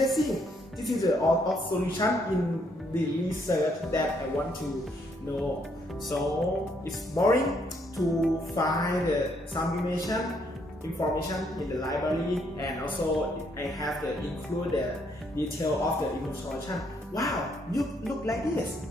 amazing. This is all of solution in the research that I want to know. So it's boring to find some information in the library, and also I have to include the detail of the illustration. Wow, look like this.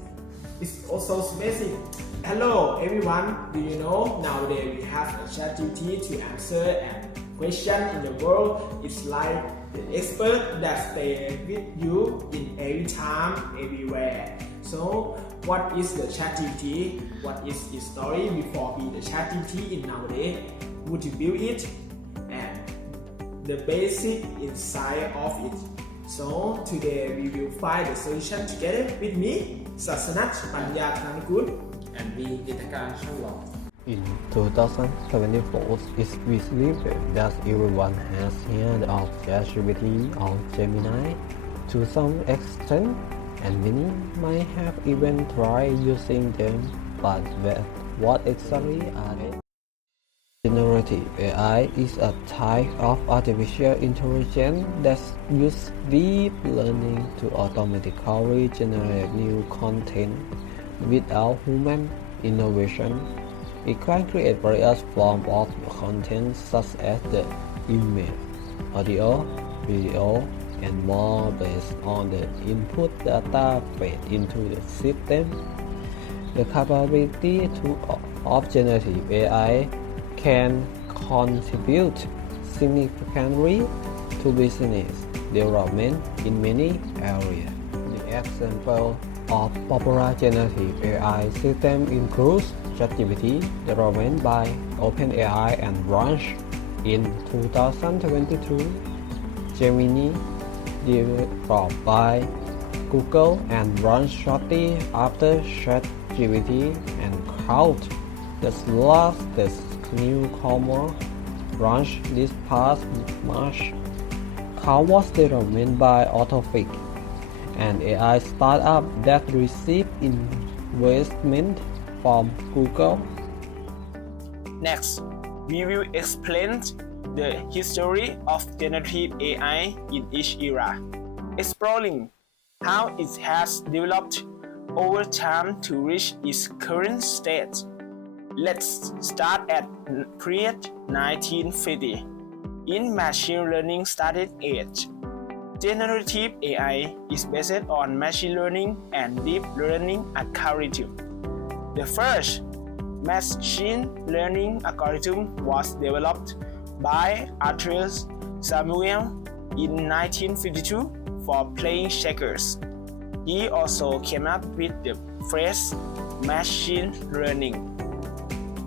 It's also amazing. Hello everyone, do you know nowadays we have a ChatGPT to answer a question in the world? It's like the expert that stay with you in every time, everywhere. So what is the ChatGPT? What is its story before being the ChatGPT in nowadays? Would you build it? And the basic inside of it. So today we will find the solution together with me, Sasanat Panyathanakul, and me, Gitakan Shalom. In 2074, it's believed that everyone has heard of ChatGPT or Gemini to some extent, and many might have even tried using them, but what exactly are they? Generative AI is a type of artificial intelligence that uses deep learning to automatically generate new content without human intervention. It can create various forms of content such as the image, audio, video, and more based on the input data fed into the system. The capability of generative AI can contribute significantly to business development in many areas. The example of popular generative AI systems includes ChatGPT, developed by OpenAI and launched in 2022, Gemini, developed by Google and launched shortly after ChatGPT, and Cloud, the latest newcomer, launched this past March. Cloud was developed by Autofic, an AI startup that received investment from Google. Next, we will explain the history of generative AI in each era, exploring how it has developed over time to reach its current state. Let's start at pre-1950. In machine learning study age, generative AI is based on machine learning and deep learning algorithm. The first machine learning algorithm was developed by Arthur Samuel in 1952 for playing checkers. He also came up with the phrase machine learning.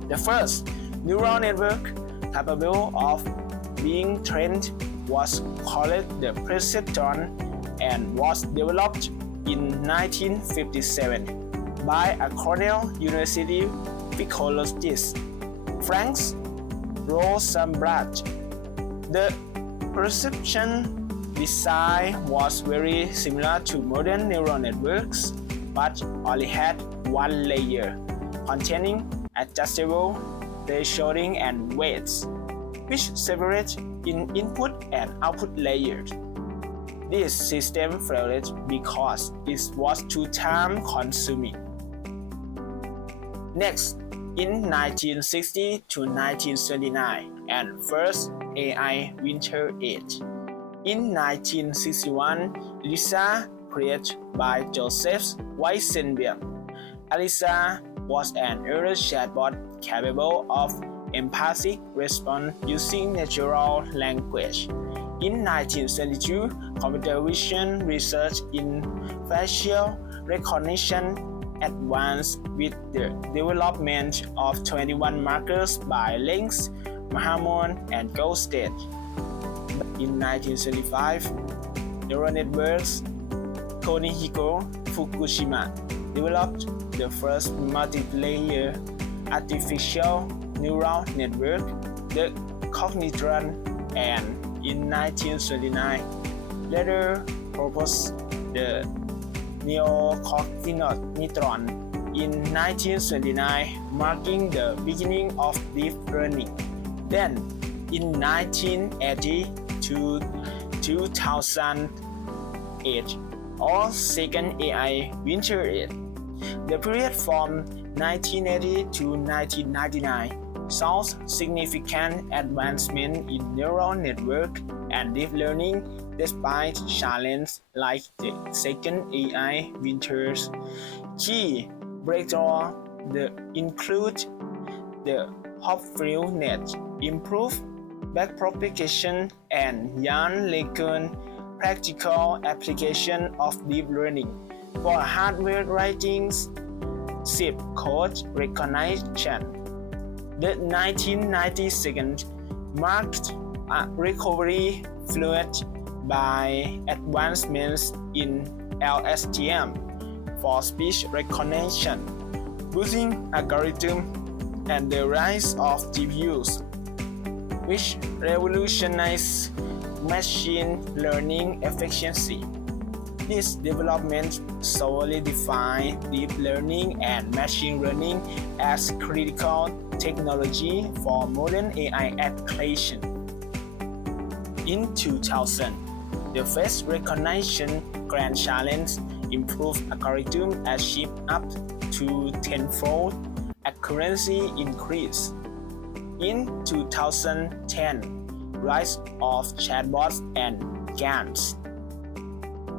The first neural network capable of being trained was called the perceptron and was developed in 1957 by a Cornell University psychologist, Frank Rosenblatt. The perception design was very similar to modern neural networks, but only had one layer containing adjustable thresholding and weights, which separate in input and output layers. This system failed because it was too time consuming. Next, in 1960 to 1979, and first AI Winter Age. In 1961, Lisa, created by Joseph Weizenberg. Alisa was an early chatbot capable of empathic response using natural language. In 1972, computer vision research in facial recognition advanced with the development of 21 markers by Lenz, Mahamon, and Goldstein. In 1975, neural networks Konihiko Fukushima developed the first multi-layer artificial neural network, the Cognitron, and in 1979, later proposed the Neocognitron in 1929, marking the beginning of deep learning. Then, in 1980 to 2000, age or second AI winter age. The period from 1980 to 1999 saw significant advancement in neural network and deep learning despite challenges like the second AI winters. Key breakthroughs include the Hopfield net, improved backpropagation, and Yann-LeCun practical application of deep learning for hardware writing, zip code recognition. The 1996 marked a recovery fueled by advancements in LSTM for speech recognition, boosting algorithm, and the rise of GPUs, which revolutionized machine learning efficiency. This development solidified deep learning and machine learning as critical technology for modern AI application. In 2000, the face recognition Grand Challenge improved algorithm achieved up to tenfold accuracy increase. In 2010, rise of chatbots and GANs.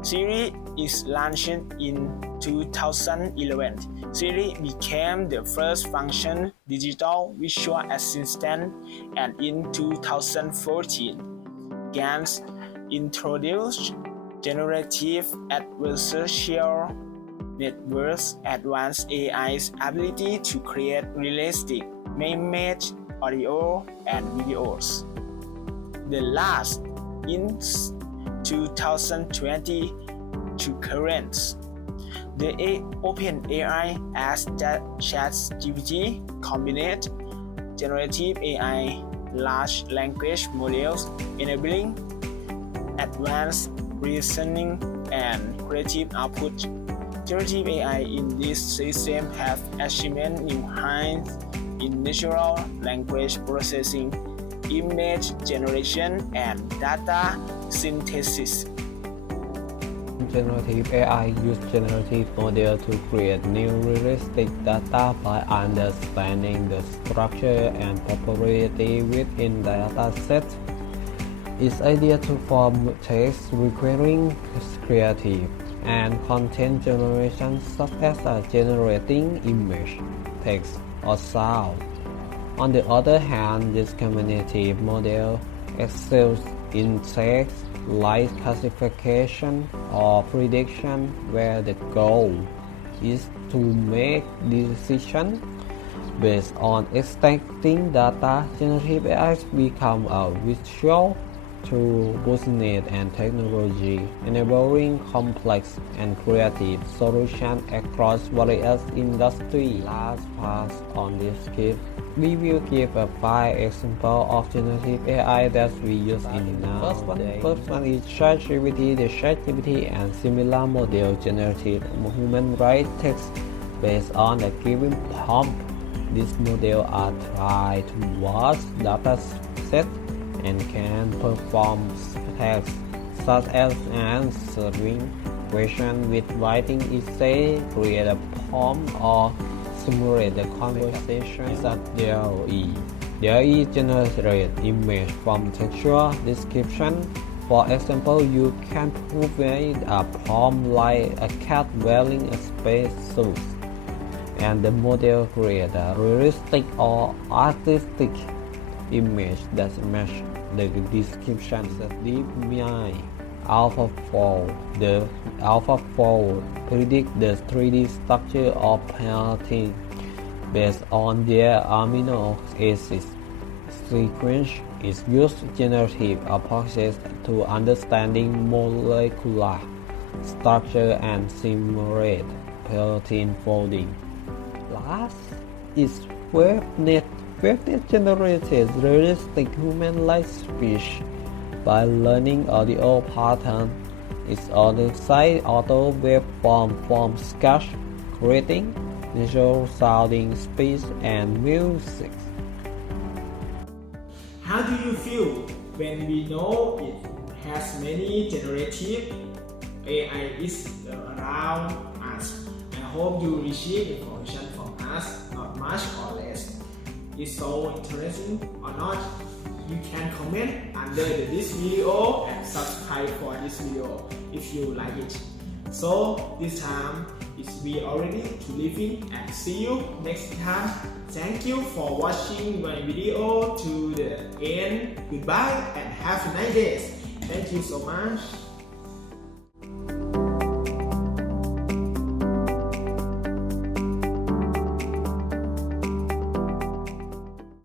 Siri is launched in 2011. Siri became the first function digital visual assistant, and in 2014, GANs introduced generative adversarial networks, advanced AI's ability to create realistic image, audio, and videos. The last in 2020 to current. The OpenAI as ChatGPT combined generative AI large language models enabling advanced reasoning and creative output. Generative AI in this system have achieved new heights in natural language processing, image generation, and data synthesis. Generative AI use generative model to create new realistic data by understanding the structure and property within data sets. Its idea to form text requiring creative and content generation such as generating image, text, or sound. On the other hand, this cognitive model excels in text like classification or prediction, where the goal is to make decisions based on existing data. Generative AI become a visual to business and technology, enabling complex and creative solutions across various industries. Last part on this clip, we will give a 5 examples of generative AI that we use in now. First one is ChatGPT. The ChatGPT and similar model generated human write text based on a given prompt. These models are tied to vast data sets and can perform tasks such as answering questions with writing essay, create a poem, or simulate the conversation. There is generate image from textual description. For example, you can provide a prompt like a cat wearing a space suit, and the model creates a realistic or artistic image that matches the description. The DeepMind AlphaFold. The AlphaFold predict the 3D structure of proteins based on their amino acid sequence. Is used generative approaches to understanding molecular structure and simulate protein folding. Last is WebNet. WebNet generated realistic human-like speech by learning audio patterns. Its on-site auto web form from scratch, creating natural sounding speech and music. How do you feel when we know it has many generative AI is around us. I hope you receive information from us, not much or less. It's so interesting or not? You can comment under this video and subscribe for this video if you like it. So this time we already to leaving and see you next time. Thank you for watching my video to the end. Goodbye and have a nice day. Thank you so much.